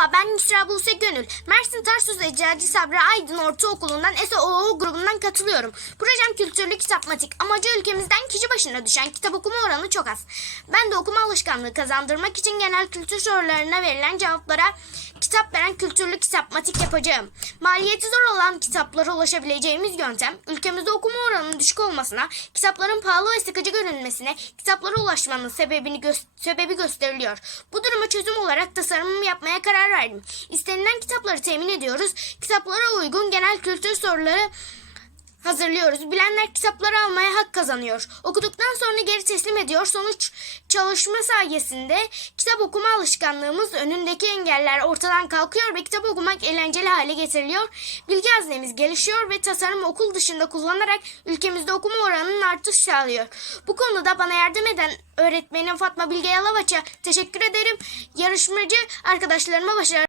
Merhaba ben Yusra Buse Gönül. Mersin Tarsus Eczacı Sabri Aydın Ortaokulu'ndan SOO grubundan katılıyorum. Projem kültürlü kitapmatik. Amacı ülkemizden kişi başına düşen kitap okuma oranı çok az. Ben de okuma alışkanlığı kazandırmak için genel kültür sorularına verilen cevaplara kitap veren kültürlü kitapmatik yapacağım. Maliyeti zor olan kitaplara ulaşabileceğimiz yöntem, ülkemizde okuma oranının düşük olmasına, kitapların pahalı ve sıkıcı görünmesine, kitaplara ulaşmanın sebebini gö- sebebi gösteriliyor. Bu duruma çözüm olarak tasarımımı yapmaya karar verdim. İstenilen kitapları temin ediyoruz. Kitaplara uygun genel kültür soruları hazırlıyoruz. Bilenler kitapları almaya hak kazanıyor. Okuduktan sonra geri teslim ediyor. Sonuç çalışma sayesinde kitap okuma alışkanlığımız önündeki engeller ortadan kalkıyor ve kitap okumak eğlenceli hale getiriliyor. Bilgi haznemiz gelişiyor ve tasarım okul dışında kullanarak ülkemizde okuma oranının artış sağlıyor. Bu konuda bana yardım eden öğretmenim Fatma Bilge Yalavaç'a teşekkür ederim. Yarışmacı arkadaşlarıma başarılar.